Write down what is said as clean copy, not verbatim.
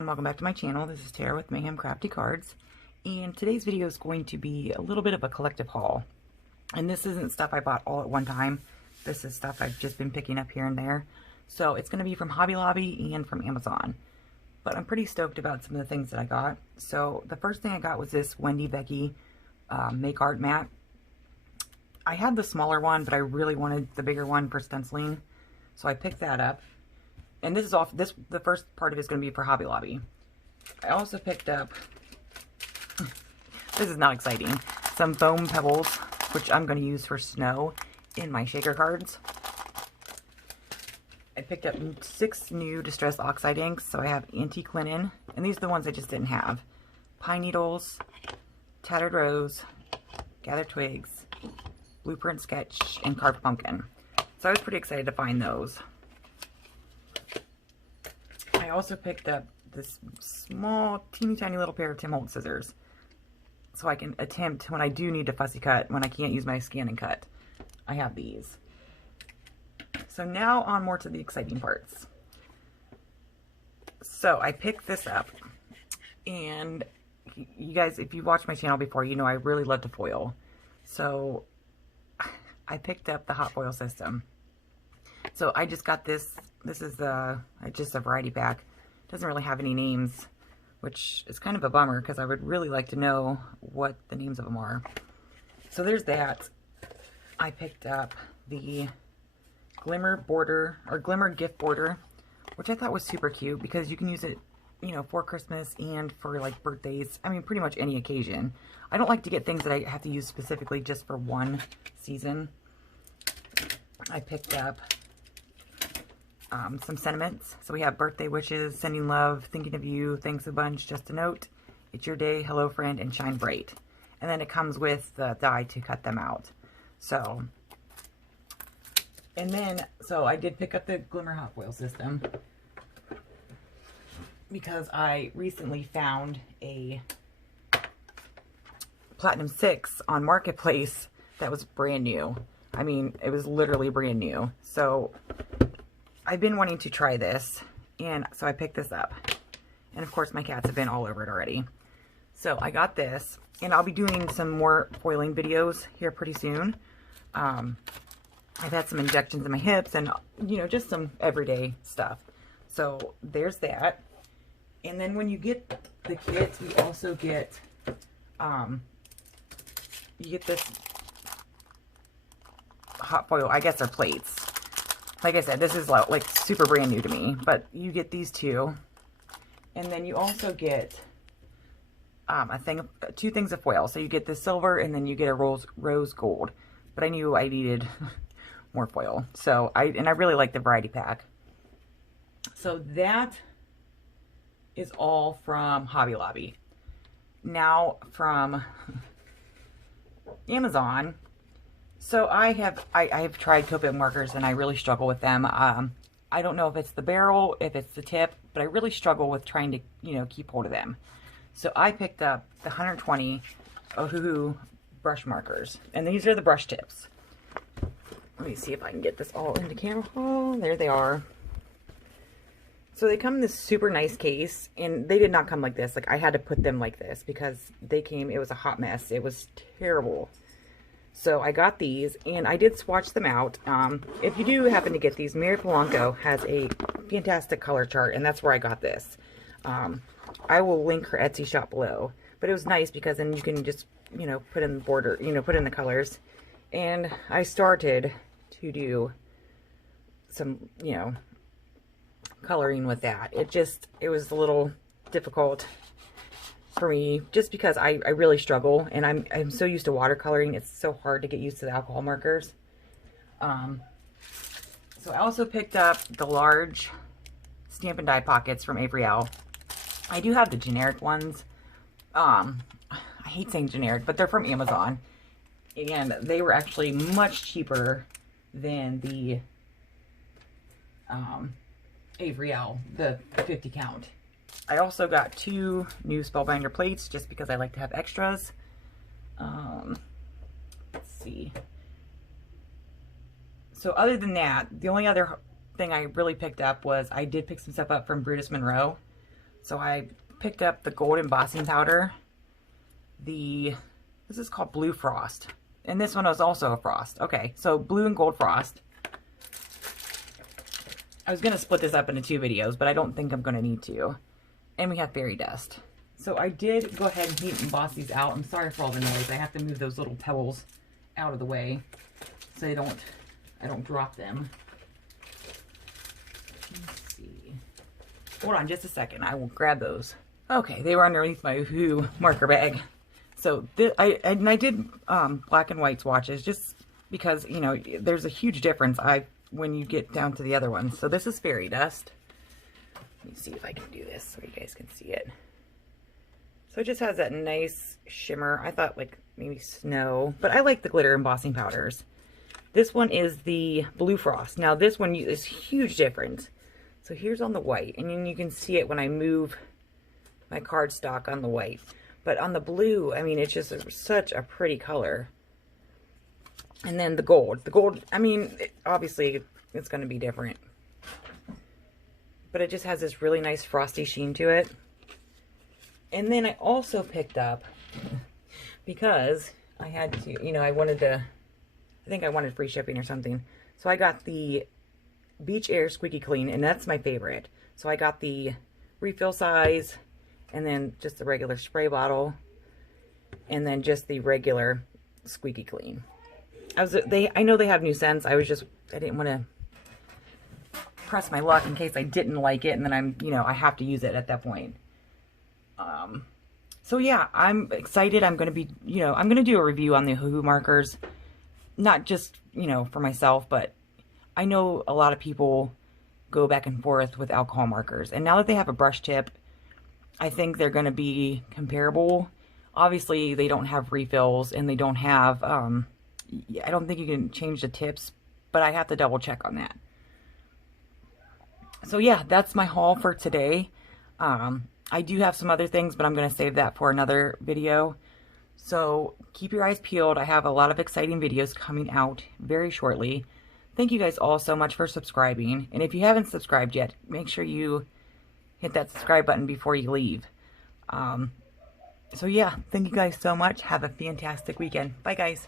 Welcome back to my channel. This is Tara with Mayhem Crafty Cards, and today's video is going to be a little bit of a collective haul. And this isn't stuff I bought all at one time. This is stuff I've just been picking up here and there. So it's going to be from Hobby Lobby and from Amazon. But I'm pretty stoked about some of the things that I got. So the first thing I got was this Wendy Becky Make Art mat. I had the smaller one, but I really wanted the bigger one for stenciling. So I picked that up. And this is off, the first part of it is going to be for Hobby Lobby. I also picked up, this is not exciting, some foam pebbles, which I'm going to use for snow in my shaker cards. I picked up 6 new Distress Oxide inks, so I have Antique Linen, and these are the ones I just didn't have. Pine Needles, Tattered Rose, Gathered Twigs, Blueprint Sketch, and Carved Pumpkin. So I was pretty excited to find those. I also picked up this small, teeny tiny little pair of Tim Holtz scissors, so I can attempt when I do need to fussy cut, when I can't use my scan and cut. I have these. So now on more to the exciting parts. So I picked this up, and you guys, if you've watched my channel before, you know I really love to foil. So I picked up the hot foil system. So I just got this. This is just a variety pack. Doesn't really have any names, which is kind of a bummer because I would really like to know what the names of them are. So there's that. I picked up the Glimmer border, or Glimmer gift border, which I thought was super cute because you can use it, you know, for Christmas and for like birthdays. I mean, pretty much any occasion. I don't like to get things that I have to use specifically just for one season. I picked up some sentiments. So we have birthday wishes, sending love, thinking of you, thanks a bunch, just a note, it's your day, hello friend, and shine bright. And then it comes with the die to cut them out. So, and then, so I did pick up the Glimmer hot foil system because I recently found a Platinum 6 on Marketplace that was brand new. I mean, it was literally brand new. So I've been wanting to try this, and so I picked this up. And of course my cats have been all over it already. So I got this, and I'll be doing some more foiling videos here pretty soon. I've had some injections in my hips and, you know, just some everyday stuff. So there's that. And then when you get the kit, you also get, you get this hot foil, I guess they're plates. Like I said, this is like super brand new to me, but you get these two. And then you also get two things of foil. So you get the silver, and then you get a rose gold. But I knew I needed more foil. So I really like the variety pack. So that is all from Hobby Lobby. Now from Amazon. So I have tried Copic markers, and I really struggle with them. I don't know if it's the barrel, if it's the tip, but I really struggle with trying to, you know, keep hold of them. So I picked up the 120 Ohuhu brush markers, and these are the brush tips. Let me see if I can get this all into camera. Oh, there they are. So they come in this super nice case, and they did not come like this. Like, I had to put them like this because they came, it was a hot mess. It was terrible. So I got these, and I did swatch them out. If you do happen to get these, Mary Polanco has a fantastic color chart, and that's where I got this. I will link her Etsy shop below. But it was nice because then you can just, you know, put in the border, you know, put in the colors. And I started to do some, you know, coloring with that. It was a little difficult for me, just because I really struggle, and I'm so used to watercoloring. It's so hard to get used to the alcohol markers. So I also picked up the large Stampin' Die pockets from Avery Elle. I do have the generic ones. I hate saying generic, but they're from Amazon, and they were actually much cheaper than the Avery Elle, the 50 count. I also got 2 new Spellbinder plates just because I like to have extras. Let's see. So other than that, the only other thing I really picked up was I did pick some stuff up from Brutus Monroe. So I picked up the gold embossing powder. This is called Blue Frost. And this one was also a frost. Okay, so blue and gold frost. I was going to split this up into 2 videos, but I don't think I'm going to need to. And we have fairy dust. So I did go ahead and heat and emboss these out. I'm sorry for all the noise. I have to move those little pebbles out of the way so I don't drop them. Let's see. Hold on just a second. I will grab those. Okay, they were underneath my Ohuhu marker bag. So I did black and white swatches just because, you know, there's a huge difference when you get down to the other ones. So this is fairy dust. Let me see if I can do this so you guys can see it. So it just has that nice shimmer. I thought like maybe snow, but I like the glitter embossing powders. This one is the Blue Frost. Now this one is huge difference. So here's on the white, and then you can see it when I move my cardstock on the white. But on the blue, I mean, it's just such a pretty color. And then the gold. The gold, I mean, obviously it's going to be different. But it just has this really nice frosty sheen to it. And then I also picked up, because I had to, you know, I think I wanted free shipping or something. So I got the Beach Air Squeaky Clean, and that's my favorite. So I got the refill size, and then just the regular spray bottle, and then just the regular Squeaky Clean. I know they have new scents. I didn't want to press my luck in case I didn't like it, and then I have to use it at that point. So yeah, I'm excited. I'm going to do a review on the Ohuhu markers, not just, for myself, but I know a lot of people go back and forth with alcohol markers, and now that they have a brush tip, I think they're going to be comparable. Obviously, they don't have refills, and they don't have, I don't think you can change the tips, but I have to double check on that. So yeah, that's my haul for today. I do have some other things, but I'm going to save that for another video. So keep your eyes peeled. I have a lot of exciting videos coming out very shortly. Thank you guys all so much for subscribing. And if you haven't subscribed yet, make sure you hit that subscribe button before you leave. So yeah, thank you guys so much. Have a fantastic weekend. Bye guys.